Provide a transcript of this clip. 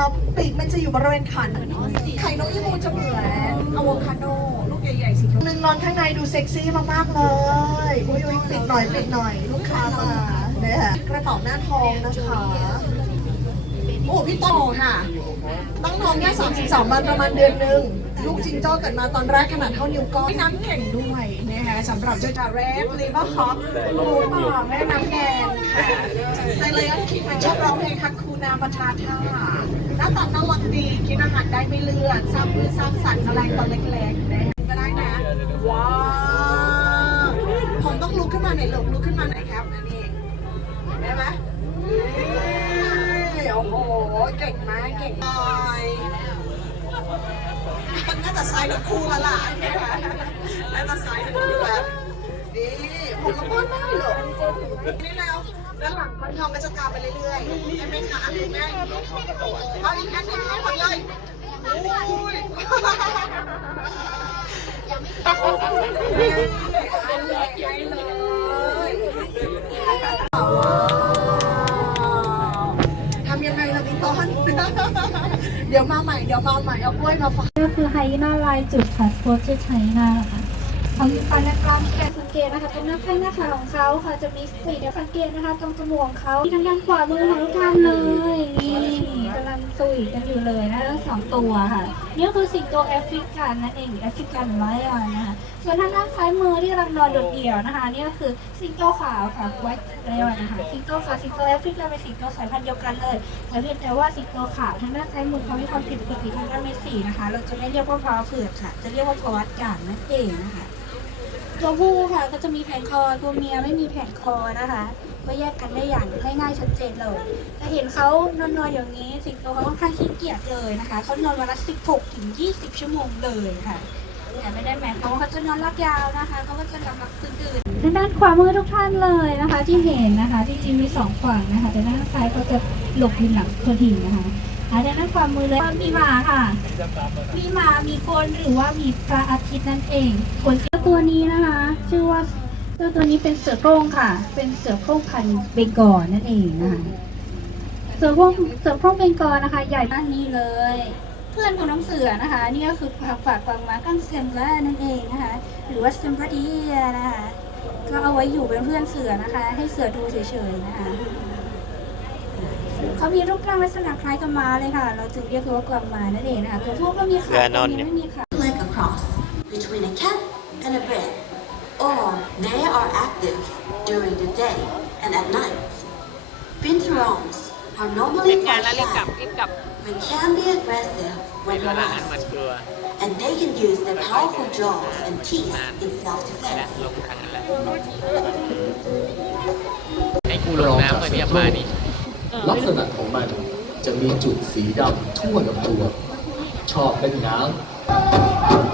อปีกมันจะอยู่บริเวณขาหนึ่งไข่นกอีมูจะเหมือนอะโวคาโดลูกใหญ่ๆสีชมพูนึงนอนข้างในดูเซ็กซี่มากๆเลยอุ้ยอุ้ยปิดหน่อยปิดหน่อย ลูกค้ามาเนี่ยกระเป๋าหน้าทองนะคะโอ้พี่โตค่ะ ตั้งท้องแค่33วันประมาณเดือนหนึ่งลูกจิงโจ้เกิดมาตอนแรกขนาดเท่านิ้วก้อยน้ำแข็งด้วยนะคะสำหรับเจ้าจาเรฟลิเวอร์ฮอปหมูป่าแม่น้ำแดง ค่ะในเลยอันคิดชอบร้องเพลงฮักคูนาปะทาท่าหน้าตาน่ารักดีกินอาหารได้ไม่เลือดสร้างพืชสร้างสรรค์แมลงตัวเล็กๆนะก็ได้นะ ว้าวผมต้องลุกขึ้นมาหน่อยลูกลุกขึ้นมาหน่อยครับอันนี้ได้ไหมโอ้โห เก่งมากเก่งหน่อยน่าจะซ้ายทั้งคู่ล้วล่ะน่าจะซ้ายทั้งคู่แล้วนี่ผมก็ป้อนได้หรอนี่แล้ว ด้านหลังคนทองก็จะตามไปเรื่อยๆใช่ไหมคะอันนี้แม่เอาอีกอันหนึงให้หมดเลยอุ้ยทำยังไงล่ะพี่ต้นเดี๋ยวมาใหม่เดี๋ยวมาใหม่เอากล้วยมาฝาก ก็คือไฮยีน่าลายจุดค่ะโพสต์ไฮยีน่าค่ะ ทำการกรามแกะสังเกตนะคะตรงหน้าแข้งหน้าขาของเขาค่ะจะมีสีเดี๋ยวสังเกตนะคะ ตรงจมูกของเขาที่ทางด้านขวามือของทุกท่านเลยนี่กำลังสุยกันอยู่เลยนะคะทั้งสองตัวค่ะนี่ก็คือสิงโตแอฟริกันนั่นเองแอฟริกันไลออนนะคะส่วนทางด้านซ้ายมือที่กำลังนอนโดดเดี่ยวนะคะนี่ก็คือสิงโตขาวค่ะไวท์ไลออนนะคะสิงโตขาวสิงโตแอฟริกันเป็นสิงโตสายพันธุ์เดียวกันเลยแต่เพียงแต่ว่าสิงโตขาวทางด้านซ้ายมือเขามีความผิดปกติทางด้านเม็ดสีนะคะ เราจะไม่เรียกว่าพาวเผือกค่ะ จะเรียกว่าพวัดการนั่นเองนะคะ ตัวผู้ค่ะก็จะมีแผงคอตัวเมียไม่มีแผงคอนะคะก็แยกกันได้อย่างง่ายๆชัดเจนเลยจะเห็นเขานอนๆอย่างนี้สิงโตเขาค่อนข้างขี้เกียจเลยนะคะเขานอนวันละ16ถึง20 ชั่วโมงเลยค่ะแต่ไม่ได้หมายความว่าเขาจะนอนรับยาวนะคะเขาก็จะนอนรับตื่นๆทางด้านขวามือทุกท่านเลยนะคะ ที่เห็นนะคะจริงๆมีสองฝั่งนะคะแต่ด้านซ้ายเขาจะหลบอยู่หลังตัวหินนะคะ อ่าด้านขวามมือเลยมีหมาค่ะ มีหมามีคนหรือว่ามีพระอาทิตย์นั่นเองส่วนเจ้าตัวนี้นะคะ ชื่อว่าเจ้าตัวนี้เป็นเสือโคร่งค่ะ เป็นเสือโคร่งพันเบงกอลนั่นเองนะคะเสือโคร่งเสือโคร่งเบงกอลนะคะ ใหญ่ด้านนี้เลย เพื่อนของน้องเสือนะคะนี่ก็คือฝากฝากฟังมากั้งเซมล่านั่นเองนะคะ หรือว่าเซมบดีนะคะก็เอาไว้อยู่เป็นเพื่อนเสือนะคะ ให้เสือดูเฉยๆนะคะ เขามีรูปร่างลักษณะคล้ายกับม้าเลยค่ะ เราจึงเรียกว่ากวางม้านั่นเองนะคะตัวผู้ก็มีขาเรือนอนตัวเนี่ยไม่มีขา like a cross between a cat and a bear. Or they are active during the day and at night. Binturongs are เสร็ normally จงาน quite แล้วรีบกลับ shy รีบกลับ but can be aggressive ไม่ when รู้ละอัน harassed. มันกลัว And they can use their powerful jaws and teeth in ไปแล้ว self-defense. ลงทางนั้นแล้วให้กูลงน้ำก่อนเนี่ยมานี่ ลักษณะของมันจะมีจุดสีดำทั่วลำตัว ชอบเล่นน้ำ